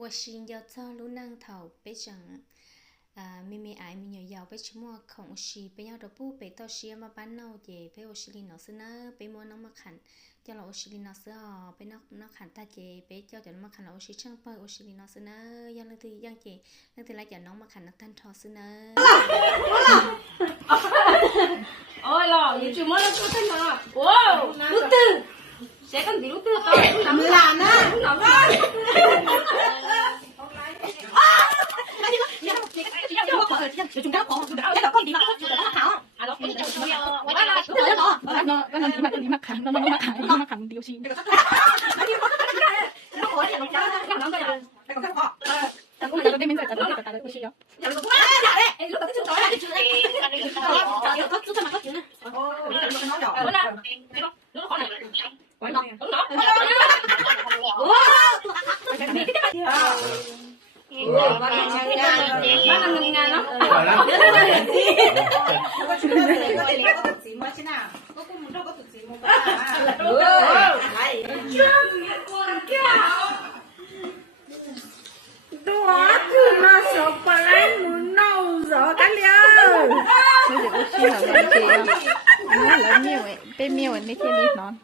我是要找路能头被整妹妹爱มีอยู่ยาวไปชั่วโมงของชีไปยาวดอกปูไปต่อเชียมาบ้านเนาเย่ไปโอชิลินเอาซื้อเนอไปมัวน้องมาขันเจ้าเราโอชิลินเอาซื้อไปนอกขันตาเจไปเจ้าเดี๋ยวน้องมาขันเราโอชิช่างเปิดโอชิลินเอาซื้อเนอยังเลยตียังเจยังตีไรเดี๋ยวน้องมาขันนักทันทอซื้อเนอโอ้ยหล่ออยู่จุ่มแล้วก็ขึ้นมาโอ้ลูกตื่นเช็คกันดิลูกตื่นต่อทำหลานนะหลานนะเป็นเมียวไม่เที่ยนี้นอน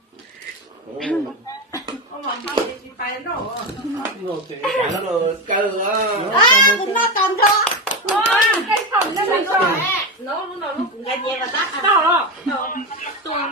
cũng nó cầm cho cái phòng nó là nó cũng cái gì mà tắt đâu rồi